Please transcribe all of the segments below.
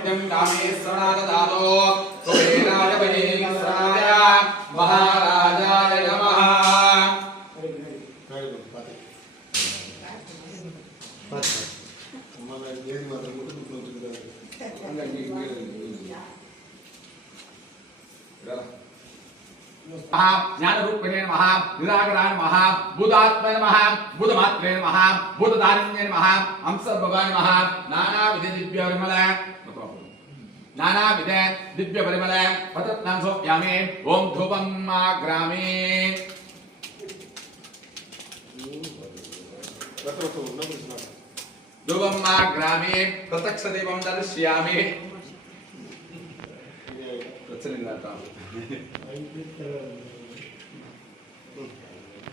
સત્યમ કામે શરણાગતા నమ భూతమాత్రే నమ భూతదారణ్య నమ హంసభవాయ నమ నానావిధ దివ్య విమల నానావిధ దివ్య పరిమళ పతత్నాం సోప్యామే ఓం ధూపం మా గ్రామే ధ్రువం మా గ్రామే ప్రత్యక్ష దీపం దర్శయామి ప్రచలిందంటాం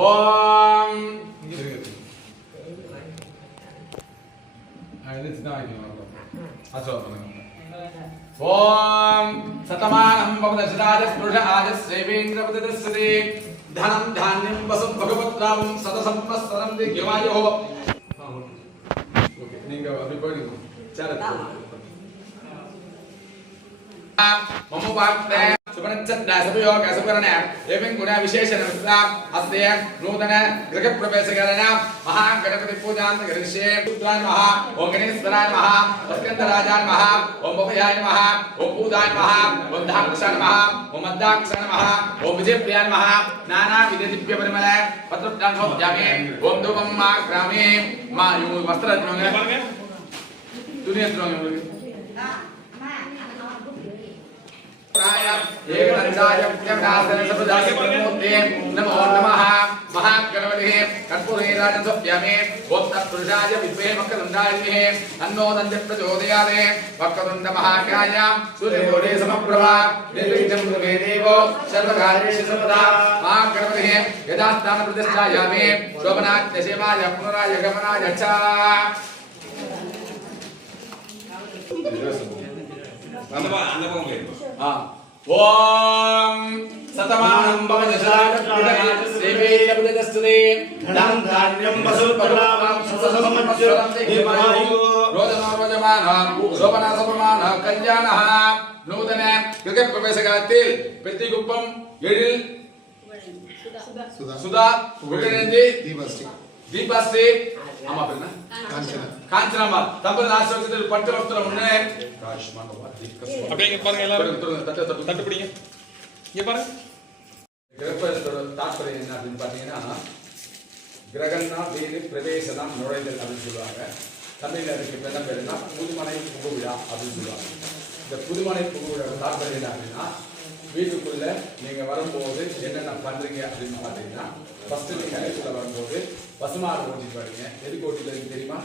ஓம் ஓம் சதமானம் பவதசதாஜ ஸ்புருஷ ஆஜ சேவேந்திர பததஸ்தே தனம் தானியம் வசம் பகவத்ராமம் சதசம்பஸ்தரம் திவ்யமாயோ ஓகே நீங்க அப்படி போயிடுங்க சேரத்து मम वाक्ते ಸುಮನಚ್ಛದ್ರಸಪಯೋಗಸುಕರಣ ಏವಂ ಗುಣ ವಿಶೇಷನಂತ ಅಸ್ಯ ನೂತನ ಗೃಹ ಪ್ರವೇಶಕರಣ ಮಹಾ ಗಣಪತಿ ಪೂಜಾಂತ ಗರಿಷೇ ಪುತ್ರಾನ್ ಮಹಾ ಓಂ ಗಣೇಶ್ವರಾಯ ಮಹಾ ಅತ್ಯಂತ ರಾಜಾನ್ ಮಹಾ ಓಂ ಬೊಮಯಾಯ ಮಹಾ ಓಂ ಪೂಜಾನ್ ಮಹಾ ಓಂ ಧಾಕ್ಷಾನ್ ಮಹಾ ಓಂ ಮದ್ದಾಕ್ಷಾನ್ ಮಹಾ ಓಂ ವಿಜಯಪ್ರಿಯಾನ್ ಮಹಾ ನಾನಾ ವಿಧ ದಿವ್ಯ ಪರಿಮಳ ಪತ್ರಪ್ರಾಂಗೋ ಜಾಮೇ ಓಂ ಧೂಪಂ ಮಾ ಗ್ರಾಮೇ ಮಾ ಇವು ವಸ್ತ್ರ ದುನಿಯಾ ದುನಿಯಾ नमो नमः महागणपते कर्पूरे राजसोप्यमे ओम तत्पुरुषाय विद्मे मकरन्दायिने तन्नो दन्त प्रचोदयाते वक्रतुण्ड महाकाय सूर्यकोटे समप्रभा निर्विघ्नं प्रभे देवो सर्वकार्येषु सर्वदा महागणपते यदा स्थान प्रतिष्ठायामे शोभनात्य सेवाय पुनराय गमनाय च ఓం సతమానం భవదశరాజస్తు ధనం ధాన్యం వసుర్పలాం సతసమచ్చరం రోదనో రోజమాన శోభనా సపమాన కళ్యాణ. నూతన ప్రతి గుప్పం సుధా. సుధా. దీపస్టి தீபாஸ்ரீ ஆமா பேருனா காஞ்சனாமா? தம்பதி ஆசிரியத்தில் பட்டு வஸ்திரம் முன்னே. காஷ்மான அப்படியே இங்க பாருங்க எல்லாரும். தட்டு தட்டு தட்டு பிடிங்க. இங்க பாருங்க. கிரகத்தோட தாற்பயம் என்ன அப்படின்னு பார்த்தீங்கன்னா கிரகம்னா வீடு பிரவேசனம் நுழைதல் அப்படின்னு சொல்லுவாங்க. தமிழ்ல அதுக்கு என்ன பேருன்னா புதுமனை புகுவிழா அப்படின்னு சொல்லுவாங்க. இந்த புதுமனை புகுவிழா தாற்பயம் என்ன அப்படின்னா வீட்டுக்குள்ள நீங்க வரும்போது என்னென்ன பண்றீங்க அப்படின்னு பார்த்தீங்கன்னா ஃபர்ஸ்ட் நீங்க அழைப்புல வரும்போது பசுமாடு ஓட்டிட்டு வரீங்க எதுக்கு ஓட்டிட்டு தெரியுமா?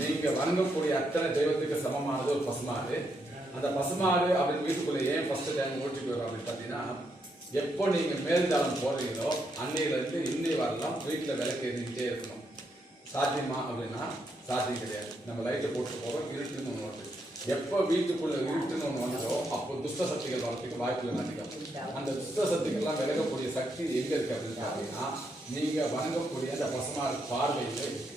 நீங்க வணங்கக்கூடிய அத்தனை தெய்வத்துக்கு சமமானது ஒரு பசுமாடு. அந்த பசுமாடு அப்படின்னு வீட்டுக்குள்ள ஏன் ஃபர்ஸ்ட் டைம் ஓட்டிட்டு வரும் அப்படின்னு பார்த்தீங்கன்னா எப்போ நீங்க மேல்தாளம் போடுறீங்களோ அன்னையிலிருந்து இன்னை வரலாம் வீட்டில் விளக்கு எரிஞ்சிட்டே இருக்கணும். சாத்தியமா அப்படின்னா சாத்தியம் கிடையாது. நம்ம லைட்டை போட்டு போகிறோம் இருட்டுன்னு ஒன்று எப்போ வீட்டுக்குள்ள இருட்டுன்னு ஒன்று வந்ததோ அப்போ துஷ்ட சக்திகள் வரத்துக்கு வாய்ப்பு அதிகம். அந்த துஷ்ட சக்திகள்லாம் விலகக்கூடிய சக்தி எங்க இருக்கு அப்படின்னு பார்த்தீங்கன்னா நீங்க வணங்கக்கூடிய அந்த பசுமாறு பார்வையில் இருக்கு.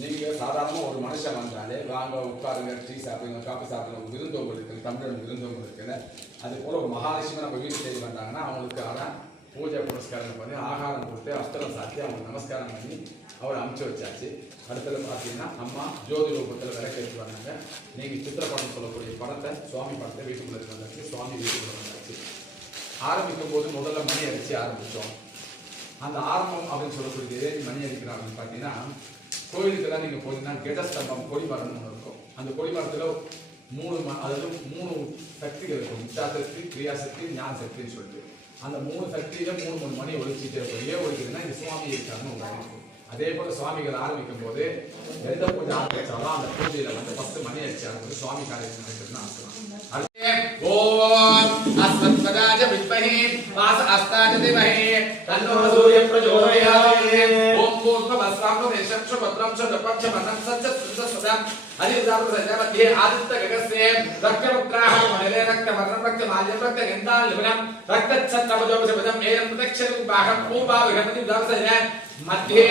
நீங்க சாதாரணமா ஒரு மனுஷன் வந்தாலே வாங்க உட்காருங்க டீ சாப்பிடுங்க காஃபி சாப்பிடுங்க விருந்தோம்பல் இருக்குது தமிழன் விருந்தோம்பல் இருக்குன்னு அது போல ஒரு மகாலட்சுமி நம்ம வீட்டு தேடி வந்தாங்கன்னா அவங்களுக்கு ஆனால் பூஜை புரஸ்காரம் பண்ணி ஆகாரம் கொடுத்து அஸ்திரம் சாத்தி அவங்க நமஸ்காரம் பண்ணி அவரை அமுச்சு வச்சாச்சு அடுத்தது பார்த்தீங்கன்னா அம்மா ஜோதி ரூபத்தில் விளக்கேற்றி வந்தாங்க நீங்கள் சித்திரப்படம் சொல்லக்கூடிய படத்தை சுவாமி படத்தை வீட்டுக்குள்ள வந்தாச்சு சுவாமி வீட்டுக்குள்ள வந்தாச்சு ஆரம்பிக்கும் போது முதல்ல மணி அடித்து ஆரம்பித்தோம் அந்த ஆரம்பம் அப்படின்னு சொல்லக்கூடிய மணி அடிக்கிறோம் அப்படின்னு பார்த்தீங்கன்னா கோயிலுக்கெல்லாம் நீங்கள் போனீங்கன்னா கெடஸ்தம்பம் கொடிமரம்னு ஒன்று இருக்கும் அந்த கொடிமரத்தில் மூணு ம அதாவது மூணு சக்திகள் இருக்கும் இச்சாசக்தி கிரியாசக்தி ஞான சக்தின்னு சொல்லிட்டு அந்த மூணு சக்தியில மூணு மூணு மணி ஒழிச்சிட்டு இருக்கும் ஏன் ஒழிக்குதுன்னா இந்த சுவாமி இருக்காங்கன்னு ஒரு அதே போல சுவாமிகள் ஆரம்பிக்கும் போது எந்த பூஜை ஆரம்பிச்சாலும் அந்த பூஜையில வந்து பத்து மணி அடிச்சு ஆரம்பிச்சு சுவாமி காரியம் நடக்குதுன்னு அர்த்தம் அடுத்து ஓம் அஸ்மத்வஜாய வித்மஹே வாச அஸ்தாஜ திமஹே தன்னோ சூரிய பிரச்சோதயாத் ஓம் பூர்வமஸ்வாம் தேசக்ஷ பத்ரம் ச தபக்ஷ மனம் சச்ச சுந்த சதம் அதிதாப சஜமத்யே ஆதித்த ககஸ்யே ரக்தமுத்ராஹ மணலே ரக்த வர்ணம் ரக்த மால்யம் ரக்த கந்தால் லிபனம் ரக்த சத்தமஜோப சபதம் மேலம் பிரதக்ஷனம் பாகம் பூபா விகமதி தாப சஜ மத்தியே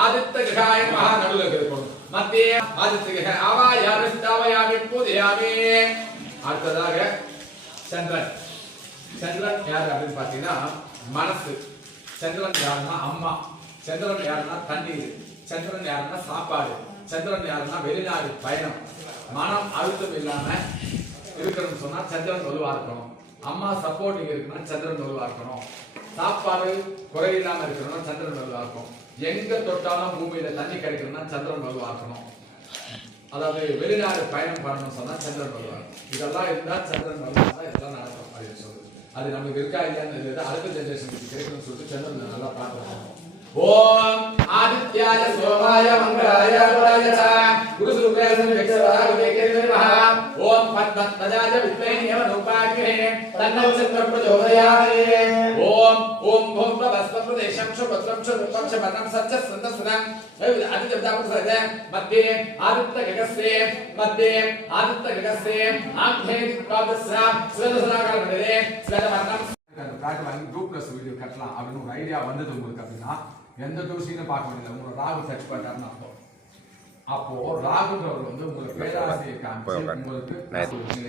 ஆதித்த ககாய மகா நடுல இருக்கணும் மத்தியே ஆதித்த கக ஆவாயாமி ஸ்தாவயாமி பூஜயாமி அடுத்ததாக சந்திரன் சந்திரன் யார் அப்படின்னு பார்த்தீங்கன்னா மனசு. சந்திரன் யாருன்னா அம்மா. சந்திரன் யாருன்னா தண்ணீர். சந்திரன் யாருன்னா சாப்பாடு. சந்திரன் யாருன்னா வெளிநாடு பயணம். மனம் அழுத்தம் இல்லாம இருக்கணும்னு சொன்னா சந்திரன் வலுவா இருக்கணும். அம்மா சப்போர்ட்டிங் இருக்குன்னா சந்திரன் வலுவா இருக்கணும். சாப்பாடு குறையில்லாம இருக்கணும்னா சந்திரன் வலுவா இருக்கும். எங்க தொட்டாலும் பூமியில தண்ணி கிடைக்கணும்னா சந்திரன் வலுவா இருக்கணும். அதாவது வெளிநாடு பயணம் பண்ணணும்னு சொன்னா சந்திரன் வருவார் இதெல்லாம் இருந்தா சந்திரன் வலுவா இதெல்லாம் நடக்கும் அப்படின்னு சொல்லுது அது நமக்கு இருக்கா இல்லையான்னு தெரியல. அடுத்த ஜென்ரேஷனுக்கு கிடைக்கணும்னு சொல்லிட்டு சென்னை நல்லா பார்க்கலாம் ஓம் ஆதித்யாய சோமாய மங்களாய குலாய ச குரு சுருபேசன் விக்ஷராக வேகேந்திர மகா ஓம் பத்மத்மஜாய வித்மஹே ஏவ ரூபாக்யே தன்னோ சந்திர பிரச்சோதயாத் ஓம் ஓம் भोम भस्म प्रदेशं च पत्रं च रूपं च वर्णं सच्च सन्दसदं आदित्यवदापसदे मध्ये आदित्य गगस्ये मध्ये आदित्य गगस्ये आंधे कादस्रा स्वदसराकाल मडले स्वदवर्णं அந்த பிளாட் வாங்கி குரூப் பிளஸ் வீடியோ கட்டலாம் அப்படின்னு ஒரு ஐடியா வந்தது உங்களுக்கு அப்படின்னா எந்த டூசியும் பார்க்க முடியல உங்களோட ராகு சர்ச் பண்ணாருன்னு அர்த்தம். அப்போ ராகுன்றவர் வந்து உங்களுக்கு பேராசிரியர் காமிச்சு உங்களுக்கு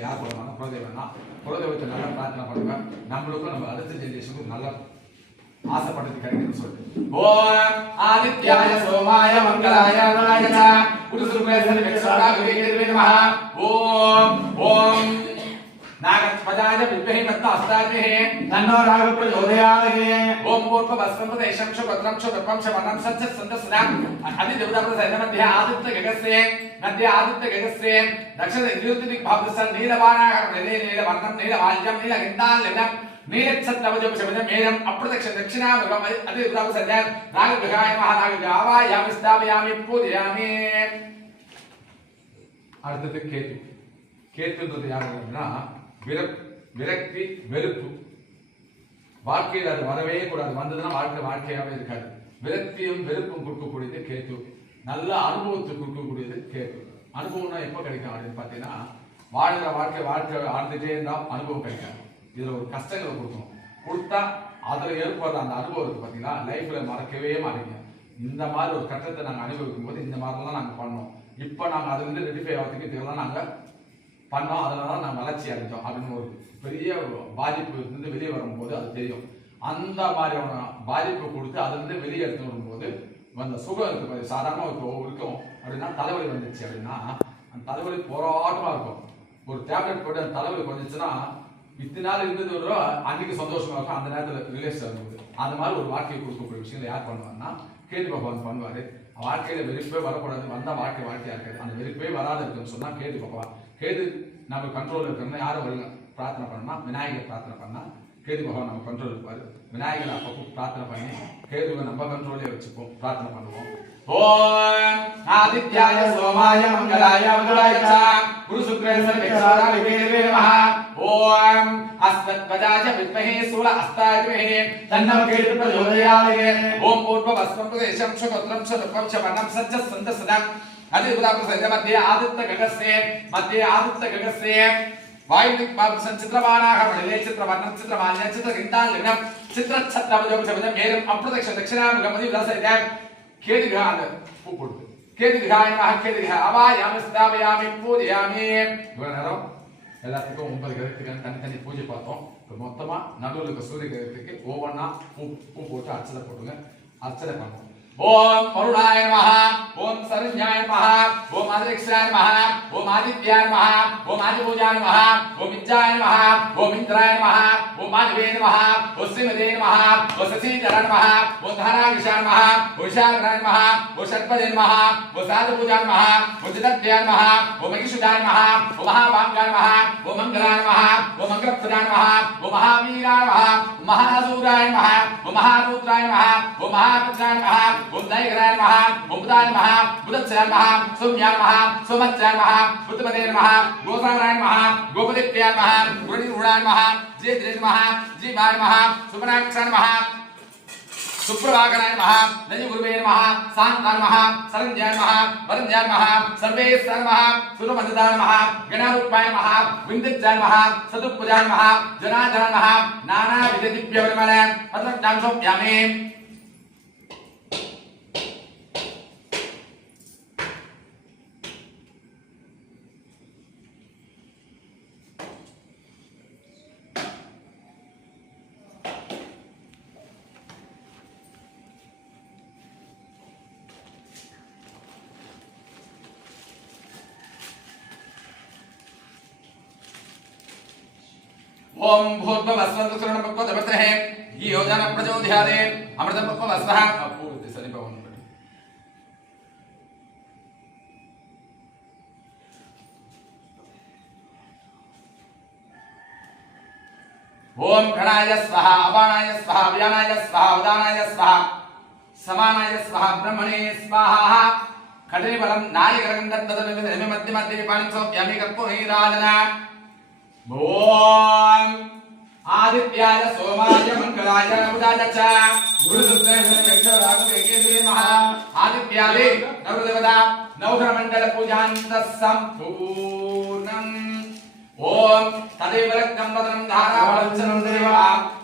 யார் குலதெய்வம்னா குலதெய்வத்தை நல்லா பிரார்த்தனை பண்ணுங்க. நம்மளுக்கும் நம்ம அடுத்த ஜெனரேஷனுக்கும் நல்லா ஆசைப்பட்டது கிடைக்குன்னு சொல்லிட்டு. ஓம் ஆதித்யாய சோமாய மங்களாய அருணாய ச குருசுருபேசன నాగస్పదాయ విద్మహి పద్మాస్తాగ్నే నన్నో రాగ ప్రచోదయాలగే ఓం పూర్వ వస్త్రంపద యశంశ పత్రంశ విపంశ వనం సత్య సందస్నా అతి దేవతాప్రసన్న మధ్య ఆదిత్య గగస్యే మధ్య ఆదిత్య గగస్యే. దక్షిణ నిరుతి దిగ్భావస నీలవాణాకర నీల నీల వర్ణం నీల వాల్యం నీల గిందాల్ నీలం నీలచ్చత్తవజం శమజం మేనం అప్రదక్ష దక్షిణాముఖం అతి దేవతాప్రసన్న விரக்தி வெறுப்பு. வாழ்க்கையில் அது வரவே கூடாது. வந்ததுன்னா வாழ்க்கை வாழ்க்கையாகவே இருக்காது. விரக்தியும் வெறுப்பும் கொடுக்கக்கூடியது கேத்து நல்ல அனுபவத்தை கொடுக்கக்கூடியது கேத்து அனுபவம்னா எப்போ கிடைக்கும் அப்படின்னு பார்த்தீங்கன்னா வாழ்கிற வாழ்க்கை வாழ்க்கை வாழ்ந்துட்டே இருந்தால் அனுபவம் கிடைக்காது. இதில் ஒரு கஷ்டங்களை கொடுக்கணும். கொடுத்தா அதில் ஏற்படுற அந்த அனுபவத்தை பார்த்தீங்கன்னா லைஃப்பில் மறக்கவே மாட்டீங்க. இந்த மாதிரி ஒரு கட்டத்தை நாங்கள் அனுபவிக்கும் போது இந்த மாதிரிலாம் நாங்கள் பண்ணோம். இப்போ நாங்கள் அதுலேருந்து ரெடிஃபை ஆகிறதுக்கு இதெல்லாம் நாங்கள் பண்ணோம் அதனால தான் நான் வளர்ச்சி அடைஞ்சோம் அப்படின்னு ஒரு பெரிய பாதிப்பு இருந்து வெளியே வரும்போது அது தெரியும். அந்த மாதிரியான பாதிப்பு கொடுத்து அதுலேருந்து வெளியே எடுத்து வரும்போது அந்த சுகம் இருக்கு பாரு, சாதாரணமாக இப்போ இருக்கும் அப்படின்னா தலைவலி வந்துச்சு அப்படின்னா அந்த தலைவலி போராட்டமாக இருக்கும். ஒரு டேப்லெட் போட்டு அந்த தலைவலி குறைஞ்சிச்சுன்னா இத்தனை நாள் இருந்தது ஒரு அன்னைக்கு சந்தோஷமா இருக்கும். அந்த நேரத்தில் ரிலேஸ் ஆகும்போது. அந்த மாதிரி ஒரு வாழ்க்கையை கொடுக்கக்கூடிய விஷயங்களை யார் பண்ணுவாங்கன்னா கேது பகவான் பண்ணுவார். வாழ்க்கையில் வெறுப்பே வரக்கூடாது. வந்தால் வாழ்க்கை வாழ்க்கையாக இருக்காது. அந்த வெறுப்பே வராது இருக்குன்னு சொன்னால் கேது பகவான். கேது நம்ம கண்ட்ரோல் இருக்கணும்னா யாரும் வருங்க பிரார்த்தனை பண்ணோம்னா விநாயகர் பிரார்த்தனை பண்ணால் கேது பகவான் நம்ம கண்ட்ரோல் இருப்பார். விநாயகர் அப்பப்போ பிரார்த்தனை பண்ணி கேதுவை நம்ம கண்ட்ரோலே வச்சுப்போம். பிரார்த்தனை பண்ணுவோம். ஆதித்யாய சோமாய மங்களாய மங்களாய குரு சுக்ரேசர் விக்ஷாரா விவேகவே நம ஓம் அஸ்மத்வஜாய வித்மஹே சூல அஸ்தாய தன்னம கேடு பிரச்சோதயாயே ஓம் பூர்வ வஸ்வம் பிரதேசம் சுகோத்ரம் சுதப்பம் ச வனம் சந்த சதா அதிபுதாபுசஜ மத்திய ஆதித்த ககஸ்யே மத்திய ஆதித்த ககஸ்யே வாயுதிக் பாபுசன் சித்திரவானாக மணிலே சித்திரவர்ணம் சித்திரமால்ய சித்திரகிந்தாலினம் சித்திரச்சத்ரவஜோபசபதம் மேலும் அப்பிரதக்ஷ தட்சிணாமுகம் அதிபுதாசைத கேதுக அந்த பூ கொடுத்து கேதுகாய மக கேதுக அவாயாமி ஸ்தாபயாமி பூஜயாமி. இவ்வளவு நேரம் எல்லாத்துக்கும் ஒன்பது கிரகத்துக்கு தனித்தனி பூஜை பார்த்தோம். இப்போ மொத்தமாக நடுவில் இருக்க சூரிய கிரகத்துக்கு ஒவ்வொன்றா பூ பூ போட்டு அர்ச்சனை போட்டுங்க. அர்ச்சனை பண்ணுவோம் ओम वरुणाय नमः ओम सरस्वत्याय नमः ओम आदिक्षाय नमः ओम आदित्याय नमः ओम आदिपूजाय नमः ओम इंद्राय नमः ओम इंद्राय नमः ओम माधवे नमः ओम श्रीमदे नमः ओम शशीधराय नमः ओम धाराविशाय नमः ओम विशालराय नमः ओम शतपदे नमः ओम साधुपूजाय नमः ओम जितत्याय नमः ओम मगिषुदाय नमः ओम महाभागाय नमः ओम मंगलाय नमः ओम मंगलप्रदाय नमः ओम महावीराय नमः ओम महासूराय नमः ओम महारुद्राय नमः ओम महापत्राय नमः ओम दैगराय नमः ओम बुधाय नमः बुधत्सराय नमः सौम्याय नमः सौमत्साय नमः बुद्धपते नमः गोसामराय नमः गोपदेव्याय नमः गुणिरुणाय नमः जे द्रे नमः जी भाय नमः सुमनाक्षाय नमः सुप्रभाकराय नमः नजिगुरुवे नमः सान्ताय नमः सरञ्जय नमः वरञ्जय नमः सर्वेश्वर नमः सुरमसदाय नमः गणारूपाय नमः विन्दज्जाय नमः सदुप्पुजाय नमः जनार्दन नमः नानाविधदिव्यवरमल पद्मजांसोऽप्यामे ఓం భూర్భవస్వంతురణే ఈ యోజన ప్రచోదయాదే అమృతపక్వస్వ పూర్తి సరిపోను ఓం గణాయ స్వహ అపానాయ స్వహ వ్యానాయ స్వహ ఉదానాయ స్వహ సమానాయ స్వహ బ్రహ్మణే స్వాహ. కఠిన బలం నాయకరం దత్తదను మధ్య మధ్య పాణిసౌప్యామి కర్పూరైరాజన ఓం ఆదిత్యాయ సోమాయ మంగళాయ నమదాయ చ ఆదిత్యాది నవదేవత నవగ్రహమండల పూజాంత సంపూర్ణం ఓం తదేవ రక్తం వదనం ధారావళం దేవా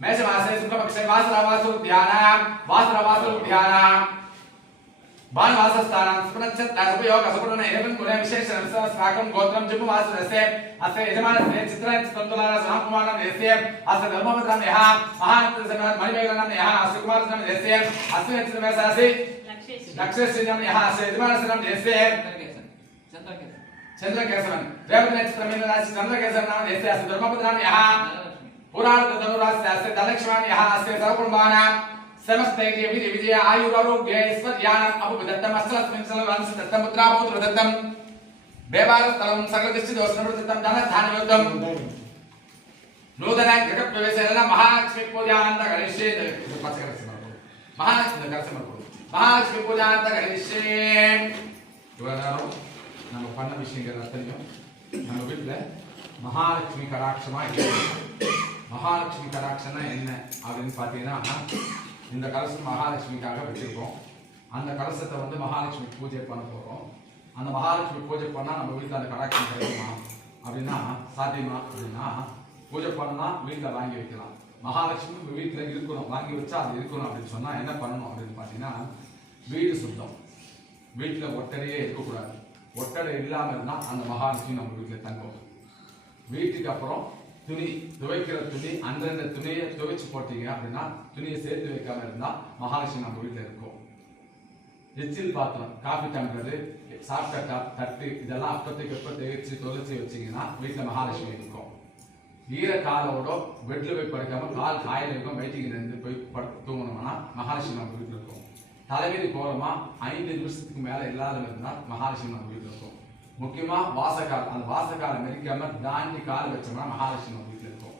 మేషమాసే శుక్లపక్షే వాసరవాసు ధ్యానాం వాసరవాసు ధ్యానాం భానువాసస్థానం స్మరణయోగ సుగుణ ఏమన్ కుల విశేష స్వాకం గోత్రం జుము వాసురస్య అస్య యజమానస్య చిత్రాయ తంతులాన సహకుమారం యస్య అస్య ధర్మపత్రం యః చంద్రకేశవన్ రాశి చంద్రకేశవన్ పురాణధనురాస్య ధనక్ష్మాన్ యహ అస్య సర్వకుటుంబానాం సమస్తైర్య విధి విజయ ఆయురారోగ్య ఐశ్వర్యానం అపవిదత్తం అస్సలస్మిన్ సలవాంశ దత్తం ముద్రామోత్ర దత్తం దేవాల స్థలం సకల దృష్టి దోషణ దత్తం ధన ధాన యోగం నూతన జగత్ ప్రవేశ మహాలక్ష్మి పూజానంత గణేశే పచ్చగలసి మహాలక్ష్మి కలిసి మనకు மகாலட்சுமி கடாட்சம்னா என்ன அப்படின்னு பார்த்தீங்கன்னா இந்த கலசம் மகாலட்சுமிக்காக வச்சுருக்கோம். அந்த கலசத்தை வந்து மகாலட்சுமி பூஜை பண்ண போகிறோம் அந்த மகாலட்சுமி பூஜை பண்ணால் நம்ம வீட்டில் அந்த கடாட்சம் கிடைக்குமா? அப்படின்னா சாத்தியமா? அப்படின்னா பூஜை பண்ணால் வீட்டில் வாங்கி வைக்கலாம். மகாலட்சுமி வீட்டில் இருக்கணும். வாங்கி வச்சா அது இருக்கணும் அப்படின்னு சொன்னால் என்ன பண்ணணும் அப்படின்னு பார்த்தீங்கன்னா வீடு சுத்தம். வீட்டில் ஒட்டடையே இருக்கக்கூடாது. ஒட்டடை இல்லாமல் இருந்தால் அந்த மகாலட்சுமி நம்ம வீட்டில் தங்கும். வீட்டுக்கு அப்புறம் துணி துவைக்கிற துணி அந்தந்த துணியை துவைச்சு போட்டீங்க அப்படின்னா துணியை சேர்த்து வைக்காம இருந்தா மகாலட்சுமி நம்ம வீட்டில் இருக்கும். எச்சில் பாத்திரம் காஃபி டம்ளரு சாப்பிட்ட ட- தட்டு இதெல்லாம் அப்பத்துக்கு எப்போ தேய்ச்சி தொலைச்சி வச்சீங்கன்னா வீட்டில் மகாலட்சுமி இருக்கும். ஈர காலோட பெட்ல போய் படுக்காம கால் காயில் இருக்கும் வெயிட்டிங் இருந்து போய் தூங்கணும்னா மகாலட்சுமி நம்ம வீட்டில் இருக்கும். தலைவிதி போகிறோமா ஐந்து நிமிஷத்துக்கு மேலே இல்லாத இருந்தால் மகாலட்சுமி நம்ம வீட்டில் இருக்கும். முக்கியமா வாசக்கால் அந்த வாசக்காலை மெரிக்காம தாண்டி கால் வச்சோம்னா மகாலட்சுமி வீட்டில் இருக்கும்.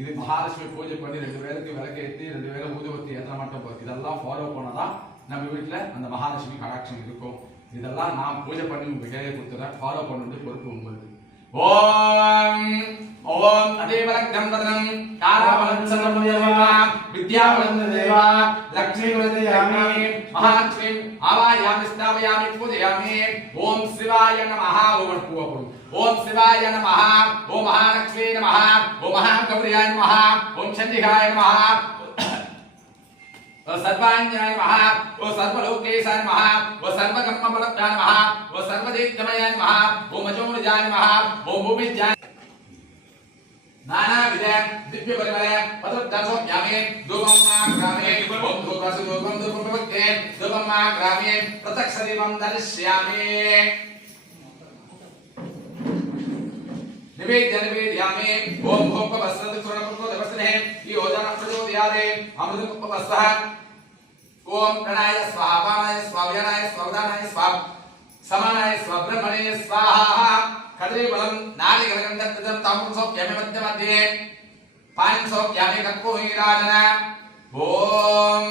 இது மகாலட்சுமி பூஜை பண்ணி ரெண்டு பேருக்கு விளக்கேற்றி ரெண்டு பேரும் ஊதுபத்தி ஏற்ற மட்டும் போகுது இதெல்லாம் ஃபாலோ பண்ணாதான் நம்ம வீட்டில் அந்த மகாலட்சுமி கடாட்சம் இருக்கும். இதெல்லாம் நான் பூஜை பண்ணி உங்க கையில கொடுத்துறேன். ஃபாலோ பண்ணுறது பொறுப்பு உங்களுக்கு. ஓம் ओम अदेवलग्नमदनं तारावलंसनमदेवा विद्यावलंसदेवा लक्ष्मीवलंसयामि महालक्ष्मीं आवायामि, स्थापयामि, पूजयामि। ओम शिवाय नमः ओम पूवपुरु ओम शिवाय नमः ओम महालक्ष्मी नमः ओम महागौर्याय नमः ओम चंडिकाय नमः। सर्वाञ्जनाय नमः वो सर्वलोकेशाय नमः वो सर्वकर्मफलभ्याय नमः वो सर्वदेवमयाय नमः वो मजोमृजाय नमः वो भूमिजाय नाना, विजय, दिव्य परिमल पत्रदर्शम यामे दुबम्मा ग्रामे बंधु प्रसुदो बंधु प्रभक्ते दुबम्मा ग्रामे, प्रत्यक्ष दिवम दर्श्यामे। निवेद्य, निवेद्यामे। ओम भोप वस्त्रद चूर्णपुष्प देवस्ने योजना प्रचोदयादे अमृत पुष्पवस्तः ओम प्रणाय स्वाहा पानाय स्वाव्यनाय स्वावदानाय स्वाव समानाय स्वब्रह्मणे स्वाहा। కదిలీబలం నాలిగలగంధం తాపం సౌఖ్యమే మధ్య మధ్యే. పాణిం సౌఖ్యామే కక్కువ వీరాజన ఓం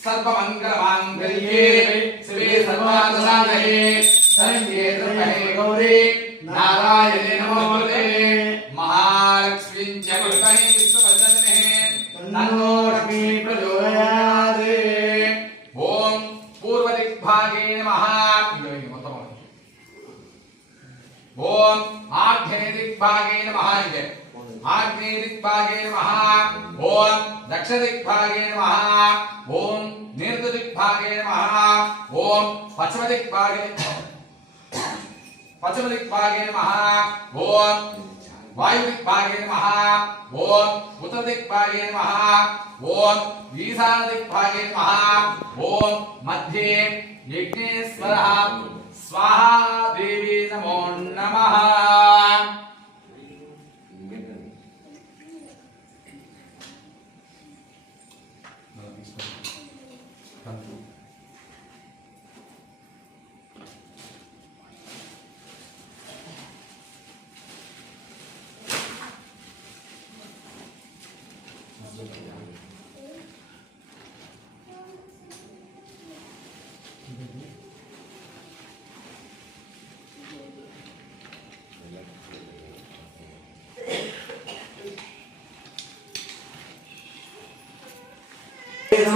సర్వమంగళమాంగళ్యే. శివే సర్వార్థసాధయే సంగే దుర్గే గౌరీ. నారాయణే నమోస్తే మహాలక్ష్మీ జగత్కహి విశ్వవదనే నన్నో లక్ష్మీ ప్రచోదయాదే ఓం పూర్వదిగ్భాగే నమః. ఓం ఆగ్నేయదిగ్భాగే నమః ఇదే. ఆగ్నేయదిగ్భాగే నమః ఓం దక్షిణదిగ్భాగే నమః ఓం నైరుతిదిగ్భాగే నమః ఓం పశ్చిమదిగ్భాగే పశ్చిమదిగ్భాగే నమః ఓం వాయుదిగ్భాగే నమః ఓం ఉత్తరదిగ్భాగే నమః ఓం ఈశాన్యదిగ్భాగే నమః ఓం మధ్యే యజ్ఞేశ్వరः. స్వాహా దేవి నమో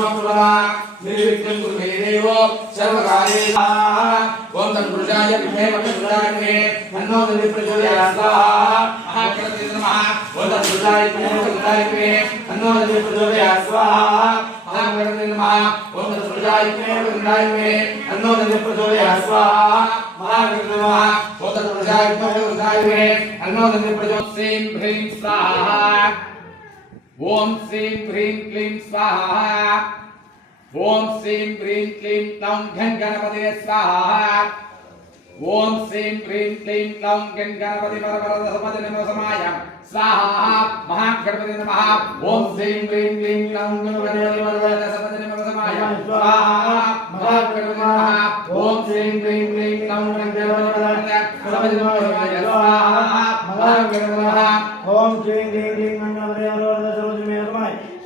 నమః निर्विघ्नं कुरु मे देव सर्वकार्ये स्वाहा ओम तत्पुरुषाय विद्महे वक्रतुण्डाय तन्नो दन्ति प्रचोदयात् स्वाहा महागणपते नमः ओम तत्पुरुषाय विद्महे वक्रतुण्डाय तन्नो दन्ति प्रचोदयात् स्वाहा महागणपते नमः ओम तत्पुरुषाय विद्महे वक्रतुण्डाय तन्नो दन्ति प्रचोदयात् स्वाहा महागणपते नमः ओम तत्पुरुषाय विद्महे वक्रतुण्डाय तन्नो दन्ति प्रचोदयात् श्रीं ह्रीं स्वाहा ఓం శ్రీం హ్రీం క్లీం స్వాహ. ఓం శ్రీం హ్రీం క్లీం క్లౌం ఘన్ గణపతి స్వాహ. ఓం శ్రీం హ్రీం క్లీం క్లౌం ఘన్ గణపతి పరపరదసపతి నమసమాయ స్వాహ. మహాగణపతి నమ. ఓం శ్రీం హ్రీం క్లీం క్లౌం గణపతి పరపరదసపతి నమసమాయ స్వాహ. మహాగణపతి నమ. ఓం శ్రీం హ్రీం క్లీం క్లౌం ఘన్ గణపతి పరపరదసపతి నమసమాయ స్వాహ. మహాగణపతి నమ. ఓం శ్రీం హ్రీం క్లీం గణపతి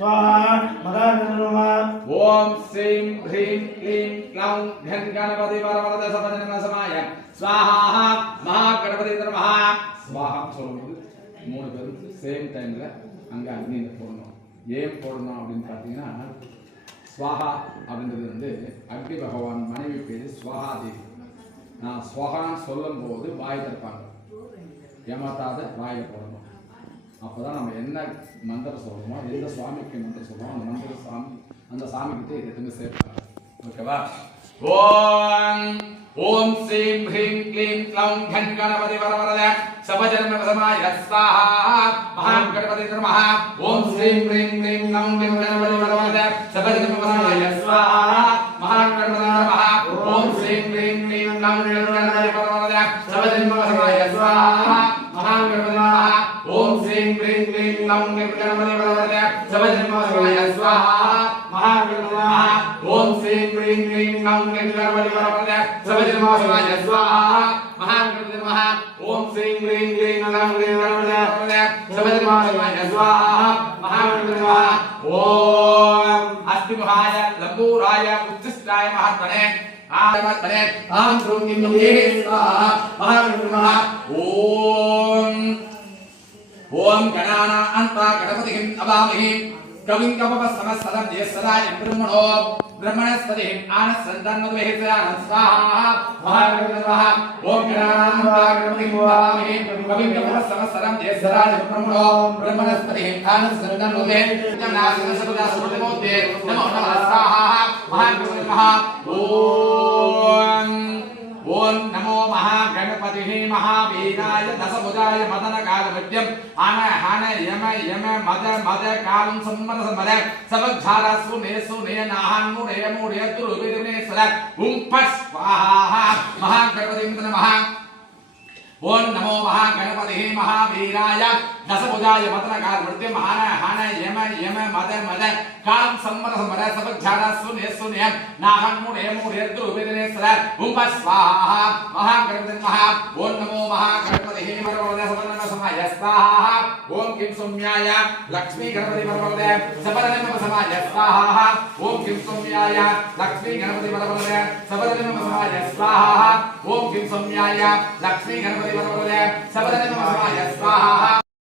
स्वाहा मदानंद नमः ओम श्रीं ह्रीं क्लीं क्लौं घं गणपति परवरद समज नमो समाय स्वाहा महागणपति नमः ஸ்வாஹா சொல்லும்போது மூணு பேரும் சேம் டைம்ல அங்க அக்னியில போடணும் ஏன் போடணும் அப்படின்னு பார்த்தீங்கன்னா ஸ்வாஹா அப்படின்றது வந்து அக்னி பகவான் மனைவி பேரு ஸ்வாஹா தேவி நான் ஸ்வஹான்னு சொல்லும்போது வாய் திறப்பாங்க ஏமாத்தாத வாயில போடணும் அப்பதான் நம்ம என்ன மந்திரம் சொல்கிறோமோ எந்த சுவாமிக்கு மந்திரம் சொல்றோமோ அந்த மந்திர சாமி அந்த சாமி கிட்ட இது எதுவுமே சேர்ப்பாங்க. ஓகேவா? ஓம் ஓம் ஸ்ரீம் ஹ்ரீம் க்ளீம் க்ளௌம் கண் கணபதி வரவரத சபஜன்ம சமாய ஸ்வாஹா மகான் கணபதி நமः. ஓம் ஸ்ரீம் ஹ்ரீம் க்ளீம் க்ளௌம் கண் கணபதி வரவரத சபஜன்ம சமாய ஸ்வாஹா மகான் கணபதி நமः. ஓம் ஸ்ரீம் ஹ்ரீம் க்ளீம் க்ளௌம் गं व्यक्तरमणे वरवरद समजन्मस्वाय स्वाहा महागणः ॐ श्रीं क्रीं क्रीं गं व्यक्तरमणे वरवरद समजन्मस्वाय स्वाहा महागणः ॐ श्रीं क्रीं क्रीं गं व्यक्तरमणे समजन्मस्वाय स्वाहा महागणः ॐ अस्तिमहाय लम्बूराय उच्चिष्टाय महात्मने आत्मतने आं त्रुङ्गिं स्वाहा महागणः ॐ ఓం గణానా అంతా గణపతిహిం అవామహి. కవిం కపప సమస్తదం సదాయం బ్రహ్మణో. బ్రహ్మణస్పతి ఆనస్సంతన్మద్వేహేతయానం స్వాహా. మహాగణపతిర్వః ఓం గణానాం గణపతి మోహామహి కవిం కపప సమస్తదం సదాయం బ్రహ్మణో. బ్రహ్మణస్పతి ఆనస్సంతన్మద్వేహేతయానం నాసిన సర్వదా సర్వమోతే నమో నమః. స్వాహా. మహాగణపతిర్వః ఓం. ఓం నమో మహాగణపతి మహావీరాయ దశభుజాయ మదన కాలమద్యం ఆన హన యమ యమ మద మద కాలం సమ్మద సమద సమగ్ధారాసు నేసు నేనాహాన్ము నేయము నేతు రువిరమేశ్వర ఉం ఫట్ స్వాహ మహాగణపతి నమః. ఓం నమో మహాగణపతి మహావీరాయ దశభుజాయ మదన కాలమత్యం మహాన హాన యమ యమ మద మద కాలం సమ్మద సమ్మద సవగ్ధారసు నేసు నే నాహన్ను నేము నేతు రువిరునే సర ఉం ఫట్ స్వాహా మహాగణపతి నమః ఓం నమో మహాగణపతి వరవరద సవర్ణ సమాయ స్వాహా ఓం కిం సౌమ్యాయ లక్ష్మీ గణపతి వరవరద సవర్ణ సమాయ స్వాహా ఓం కిం సౌమ్యాయ లక్ష్మీ గణపతి వరవరద సవర్ణ సమాయ స్వాహా ఓం కిం సౌమ్యాయ లక్ష్మీ గణపతి వరవరద సవర్ణ సమాయ స్వాహా